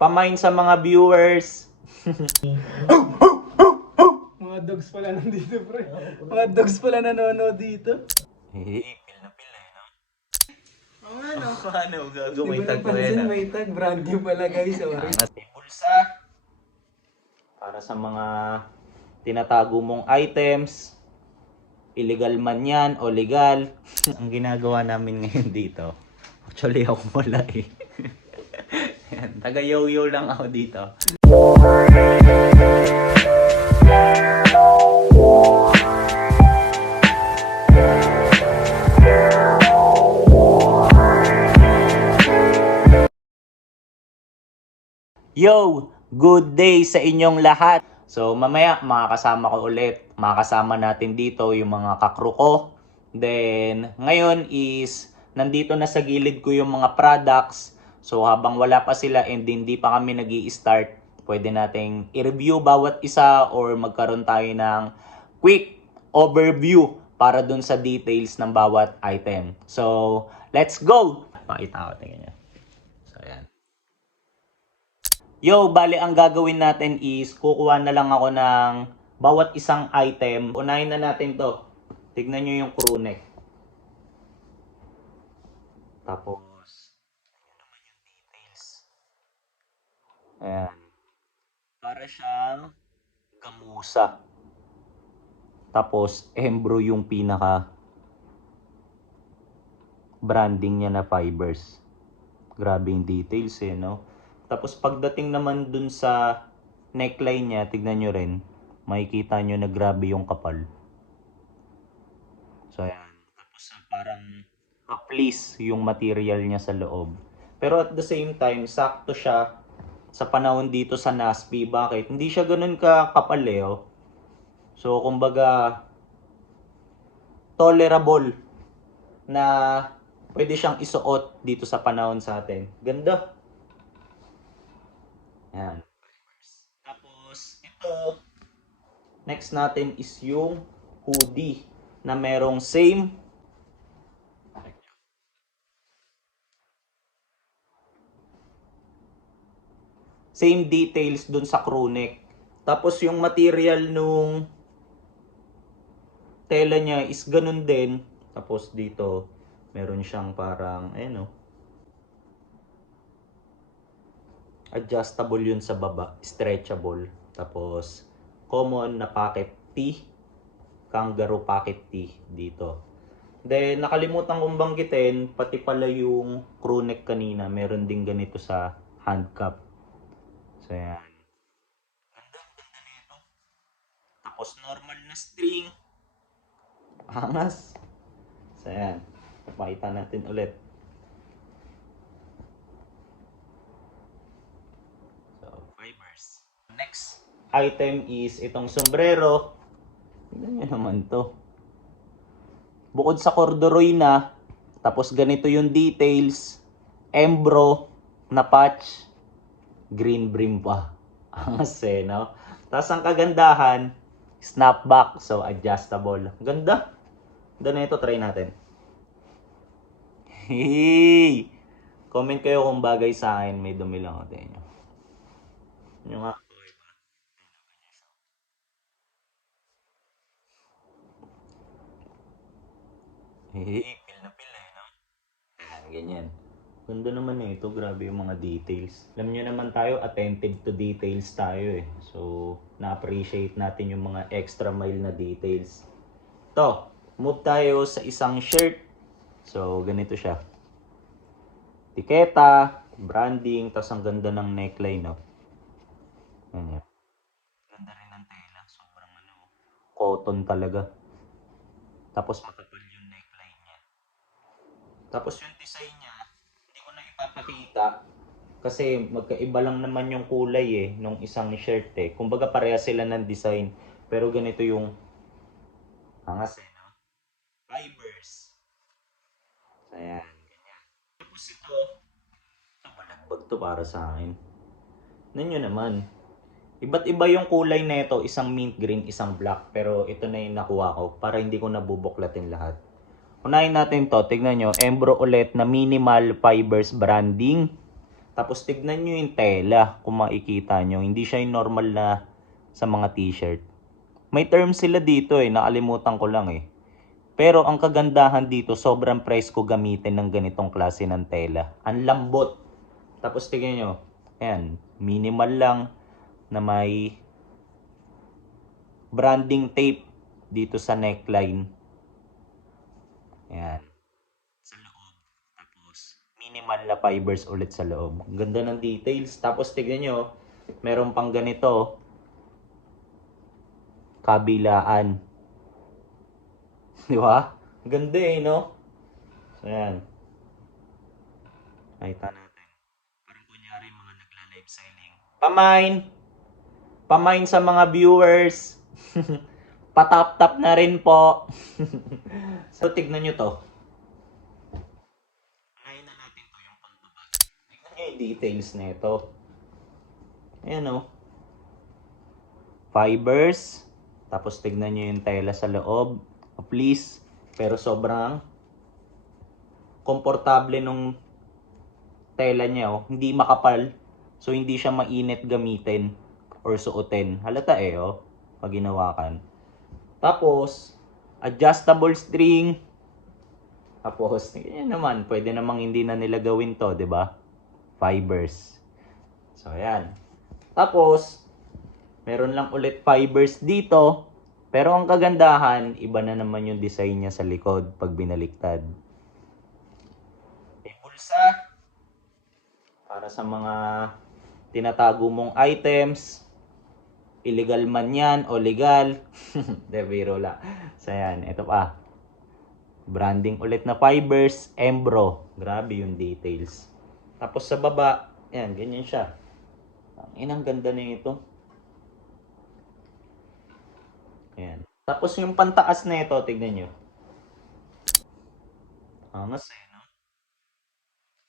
Pamain sa mga viewers. Mga dogs pala nandito, pre. Mga dogs pala nanonood dito. Pil na pil eh, no? Oo nga, no? Paano Di gagawin ko napansin, may tag. Brand new pala, guys. Sorry. Bulsa. Para sa mga tinatago mong items. Illegal man yan o legal. Ang ginagawa namin ngayon dito. Actually ako wala eh. Yan, taga-yo-yo lang ako dito. Yo! Good day sa inyong lahat! So mamaya makakasama ko ulit. Makakasama natin dito yung mga kakru ko. Then ngayon is nandito na sa gilid ko yung mga products. So habang wala pa sila and hindi pa kami nag-i-start, pwede nating i-review bawat isa or magkaroon tayo ng quick overview para dun sa details ng bawat item. So let's go! Pakita ko, tingnan nyo. So ayan. Yo, bali ang gagawin natin is kukuha na lang ako ng bawat isang item. Unahin na natin to. Tignan nyo yung crew neck. Tapos, ayan naman yung details. Ayan. Para siyang gamusa. Tapos, embro yung pinaka branding niya na fibers. Grabe yung details eh, no? Tapos pagdating naman dun sa neckline niya, tignan nyo rin, makikita nyo na grabe yung kapal. So ayan. Tapos parang fleece yung material niya sa loob. Pero at the same time, sakto siya sa panahon dito sa Naspi. Bakit? Hindi siya ganun kakapal eh. Oh. So kumbaga, tolerable na pwede siyang isuot dito sa panahon sa atin. Ganda. Yan. Tapos, ito, next natin is yung hoodie na merong same details dun sa crew neck. Tapos, yung material nung tela niya is ganun din. Tapos, dito, meron siyang parang, ayun o, adjustable yun sa baba, stretchable. Tapos, common na pocket tee, kangaroo pocket tee dito. Then, nakalimutan kong banggitin, pati pala yung crew neck kanina, meron din ganito sa handcuff. So, yan. Ganda nito. Tapos, normal na string. Angas. So, yan. Pakita natin ulit. Fibers. Next item is itong sombrero. Tignan nyo naman to. Bukod sa corduroy na, tapos ganito yung details, embro na patch, green brim pa. Angas eh, no? Tapos ang kagandahan, snapback, so adjustable. Ganda. Ganda na ito, try natin. Hey! Comment kayo kung bagay sa akin, may dumi lang ako tayo. Yung nga. Pil na pil eh, no? Ganyan. Ganda naman eh ito, grabe yung mga details. Alam nyo naman tayo, attentive to details tayo eh. So, na-appreciate natin yung mga extra mile na details. To, move tayo sa isang shirt. So, ganito siya. Tiketa, branding, tapos ang ganda ng neckline, no? Ganyan. Ganda rin ng tela, sobrang cotton talaga. Tapos makapal yung neckline niya. Tapos yung design niya, hindi ko na ipapakita kasi magkaiba lang naman yung kulay eh nung isang shirt eh. Kumbaga pareha sila ng design, pero ganito yung angas eh, no? Fibers. Ayan, ganyan. Tapos ito balagbag to para sa akin. Nanyo naman. Iba't iba yung kulay nito, isang mint green, isang black, pero ito na yung nakuha ko para hindi ko nabubuklatin lahat. Unahin natin to, tignan nyo, embro ulit na minimal fibers branding. Tapos tignan nyo yung tela, kung makikita nyo. Hindi siya yung normal na sa mga t-shirt. May term sila dito nakalimutan ko lang Pero ang kagandahan dito, sobrang price ko gamitin ng ganitong klase ng tela. Ang lambot. Tapos tignan nyo, ayan, minimal lang na may branding tape dito sa neckline. Ayan. Sa loob. Tapos, minimal na fibers ulit sa loob. Ang ganda ng details. Tapos, tignan nyo, meron pang ganito. Kabilaan. Di ba? Ganda no? So, ayan. Nakita natin. Parang kunyari mga nagla-live selling. Pamain sa mga viewers. Patap-tap na rin po. So, tignan nyo to. Ngayon na natin to yung pantubag. Tignan nyo yung details na ito. Ayan fibers. Tapos tignan nyo yung tela sa loob. Please. Pero sobrang komportable nung tela niya Hindi makapal. So, hindi siya mainit gamitin or suotin. Halata pag ginawakan. Tapos, adjustable string. Tapos, ganyan naman. Pwede namang hindi na nila gawin to, di ba? Fibers. So, ayan. Tapos, meron lang ulit fibers dito. Pero ang kagandahan, iba na naman yung design niya sa likod pag binaliktad. May bulsa. Para sa mga tinatago mong items. Illegal man yan o legal. De, biro lang. So, yan. Ito pa. Branding ulit na fibers. Embro. Grabe yung details. Tapos sa baba, yan, ganyan siya. Ang ganda na ito. Ayan. Tapos yung pantaas na ito, tignan nyo. Angas no?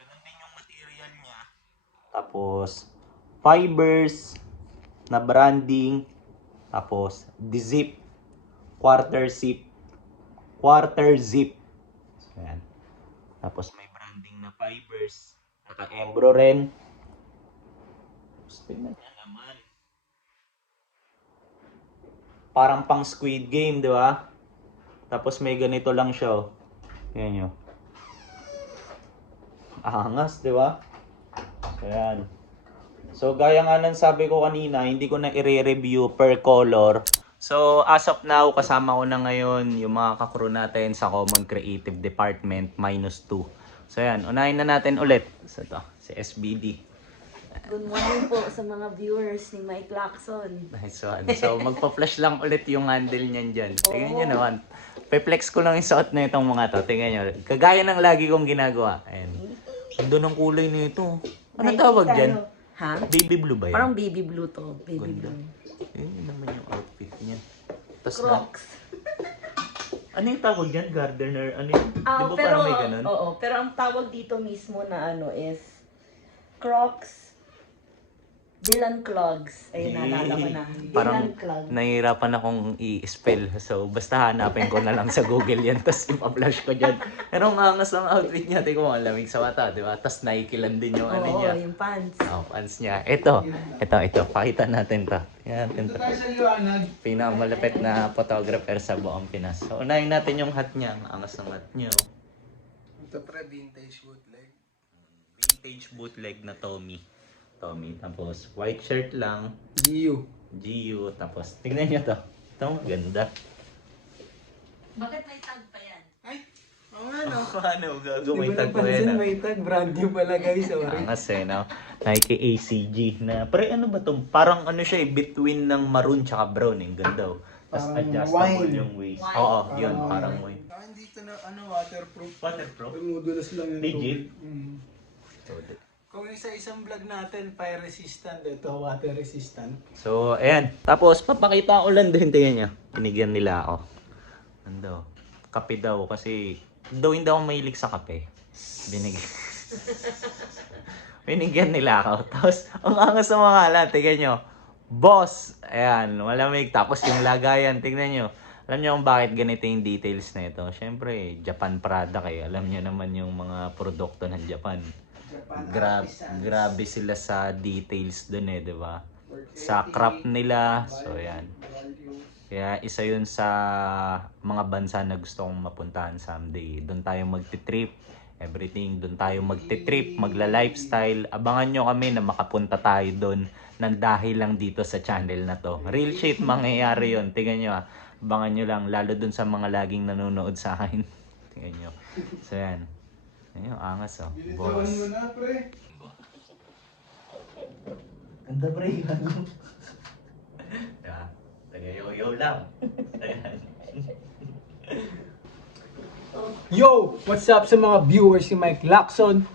Ganun din yung material niya. Tapos, fibers na branding. Tapos, zip. Quarter zip. So, ayan. Tapos, may branding na fibers. Naka-embro rin. Tapos, tignan nyo naman. Parang pang Squid Game, di ba? Tapos may ganito lang siya. Ayan nyo. Angas, di ba? Ayan. So, gaya nga ng sabi ko kanina, hindi ko na i-review per color. So, as of now, kasama ko na ngayon yung mga kakrew natin sa Common Creative Department, -2. So, ayan. Unahin na natin ulit. So, ito, si SBD. Good morning po sa mga viewers ni Mike Lacson. Nice one. So, magpa-flash lang ulit yung handle niyan dyan. Tingnan nyo naman. Pe-flex ko lang yung suot na itong mga to. Tingnan nyo. Kagaya ng lagi kong ginagawa. Ayan. Ando ng kulay nito. Ano tawag dyan? Ha? Baby blue ba yan? Parang baby blue to. Baby Ganda. blue. Ayun naman yung outfit niya. Tapos Crocs. ano yung tawag dyan? Gardener? Ano yun? Di ba pero, parang may ganun? Oo, pero ang tawag dito mismo na is Crocs Dylan Clogs. Ayun, naalala ko na. Parang Dylan Clogs. nahihirapan akong i-spell. So, basta hanapin ko na lang sa Google yan. Tapos ipa-flash ko dyan. Pero ang angas ng outfit niya. Tingnan mo, ang lamig sa mata, di ba? Tapos Nike lang din yung ano Oo, niya. yung pants. Pants niya. Ito. Pakita natin to. Yan, Ito tayo sa liwanag. pinakamalapit na photographer sa buong Pinas. So, unahin natin yung hat niya. Ang angas ng hat niya. Ito pre, vintage bootleg. Vintage bootleg na Tommy. Tapos, white shirt lang. GU. Tapos, tignan niyo to. Ito, ganda. Bakit may tag pa yan? Ay, oo nga no. Ano, gago, may Di ko tag ko napansin, yan. may tag. Brand new pala guys. Sorry. Angas no? Nike ACG na, pre ano ba to? Parang ano siya between ng maroon tsaka brown ganda Tapos Parang adjustable wine. yung waist. Wine. Oo, yun, parang wine. wine. Dito na waterproof. Waterproof? Madulas lang yung Legit? tubig. Kung isa-isang vlog natin, fire resistant. Ito, water resistant. So, ayan. Tapos, papakita ko lang din. Tingnan niya. Binigyan nila ako. Ano kape daw kasi hindi ako mahilig sa kape. Binigyan nila ako. Tapos, ang angas ng mga alam. Tingnan nyo. Boss! Ayan, malamig. Tapos yung lagayan, tingnan nyo. Alam nyo kung bakit ganito yung details na ito? Siyempre, Japan product Alam nyo naman yung mga produkto ng Japan. grabe sila sa details dun eh, di ba? Sa craft nila. So yan. Kaya isa yun sa mga bansa na gusto kong mapuntahan someday. Doon tayo magti-trip, everything. Doon tayo magti-trip, magla-lifestyle. Abangan nyo kami na makapunta tayo doon nang dahil lang dito sa channel na to. Real shit mangyayari yun. Tingnan nyo ah. Abangan nyo lang, lalo doon sa mga laging nanonood sa akin. Tingnan nyo. So yan. Ayun, angas oh. Boss. mo na, pre. Ganda pre. Yeah. Taga-yo-yo lang. Ayan. Yo! What's up sa mga viewers si Mike Lacson?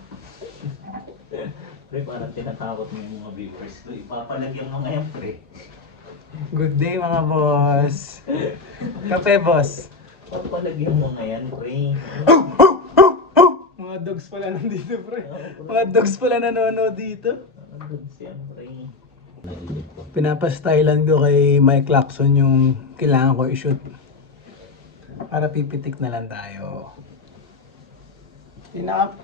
Pre, parang tinatakot mo yung mga viewers ko. Ipapalagyan mo ngayon, pre. Good day mga boss. Kape boss. Ipapalagyan mo ngayon, pre. Mga dogs pala nandito, pre. Mga dogs pala nanonood dito. Ano siya, pre? Pinapastylan ko kay Mike Lacson yung kailangan ko i-shoot. Para pipitik na lang tayo.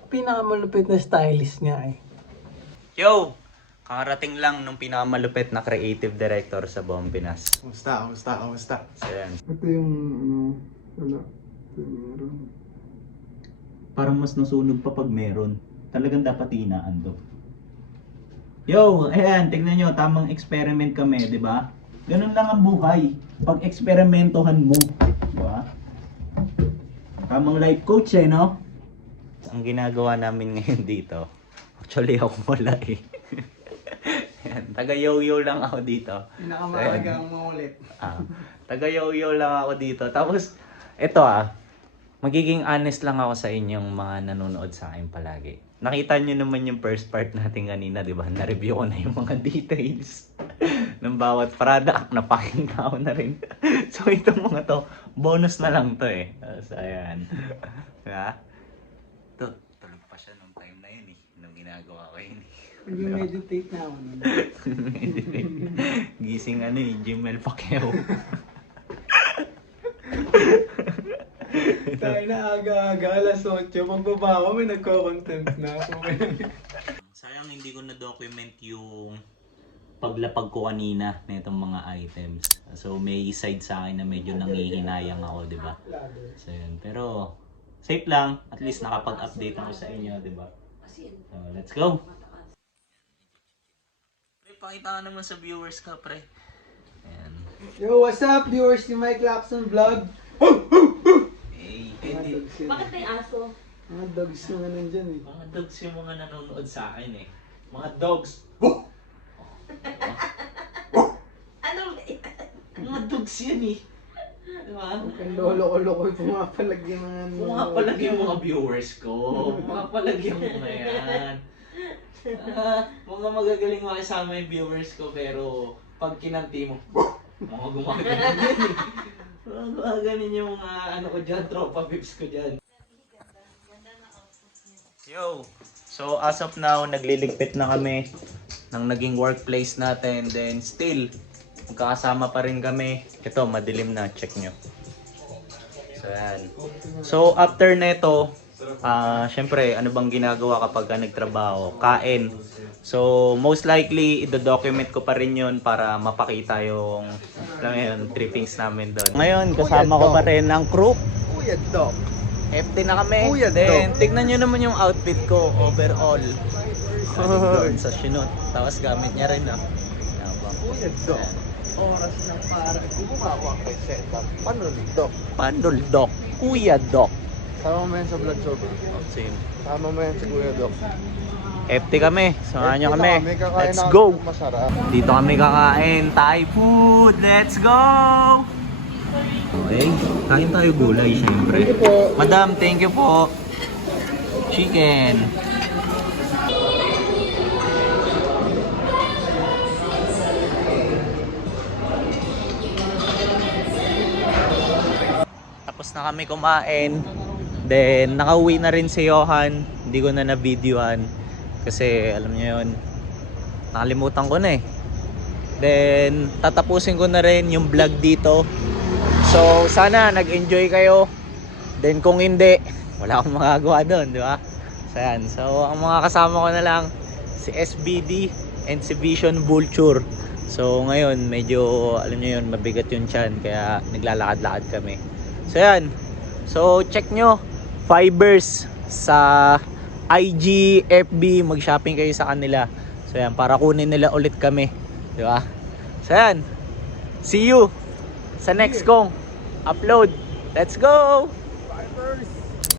Pinakamalupit na stylist niya eh. Yo! Kakarating lang nung pinakamalupit na creative director sa buong Pinas. Kamusta? So yan. Ito yung wala. Ito yung meron. Parang mas nasunog pa pag meron. Talagang dapat inaando. Yo, ayan, tignan nyo, tamang experiment kami, di ba? Ganun lang ang buhay. Pag eksperimentohan mo, di ba? Tamang life coach eh, no? Ang ginagawa namin ngayon dito, actually ako wala eh. Ayan, taga-yo-yo lang ako dito. Pinakamahalaga ang maulit. Taga-yo-yo lang ako dito. Tapos, eto magiging honest lang ako sa inyong mga nanonood sa akin palagi. Nakita nyo naman yung first part natin kanina, di ba? Na-review ko na yung mga details ng bawat product. Napakita ko na rin. So, itong mga to, bonus na lang to eh. So, ayan. Diba? Tulog pa siya nung time na yun eh. Nung ginagawa ko yun eh. Nag-meditate na ako nun. Gising Jimel Pacquiao. Tayo na aga-aga, alas 8. Pagbaba ko, may nagko-content na ako. Sayang hindi ko na-document yung paglapag ko kanina na itong mga items. So may side sa akin na medyo nangihinayang ako, di ba? So yun. Pero safe lang. At least nakapag-update ako sa inyo, di ba? So let's go! Pre, pakita ka naman sa viewers ka, pre. Ayan. Yo, what's up viewers ni Mike Lacson Vlog? Hey, Bakit may aso? Mga dogs na nga nandyan eh. mga dogs yung mga nanonood sa akin eh. Mga dogs. Ano ba yan? Mga dogs yan eh. Diba? Ang lolo-lolo ko pumapalag yung mga... Pumapalag yung mga viewers ko. Pumapalag yung mga yan. Mga magagaling makisama yung viewers ko pero pag kinanti mo, mga gumagaling yan eh. Mga gumagaling yung mga ano ko dyan, tropa pips ko dyan. Yo! So as of now, nagliligpit na kami ng naging workplace natin. Then still, magkakasama pa rin kami. Ito, madilim na. Check nyo. So yan. So after neto, syempre, ano bang ginagawa kapag nagtrabaho? Kain. So most likely, i-document ko pa rin yun para mapakita yung trippings namin doon. Ngayon, kasama ko pa rin ang crew. Kuya Doc. FT na kami. Kuya, Then, tignan nyo naman yung outfit ko overall. Doon sa Chinook. Tapos gamit niya rin Kuya Doc. Oras na para gumawa kay setup. Panuldoc. Panduldok. Kuya Doc. Sama mo yan sa vlog sober. Same. Sama mo yan si Kuya Doc. FT kami. Samahan nyo kami. Kakain Let's na go. kami ng masarap. Dito kami kakain. Thai food. Let's go! Okay. Kain tayo gulay, syempre. Thank you po. Madam, thank you po. Chicken. Tapos na kami kumain. Then, nakauwi na rin si Johan. Hindi ko na na-videohan. Kasi, alam niyo yun, nakalimutan ko na eh. Then, tatapusin ko na rin yung vlog dito. So, sana nag-enjoy kayo. Then, kung hindi, wala akong magagawa doon, di ba? So, So yan. So ang mga kasama ko na lang si SBD and si Vision Vulture. So ngayon medyo alam niyo yun, mabigat yung tiyan kaya naglalakad-lakad kami. So yan. So check nyo Fibers sa IG, FB, mag-shopping kayo sa kanila. So yan, para kunin nila ulit kami, di ba? So yan. See you sa next kong upload. Let's go! Fibers!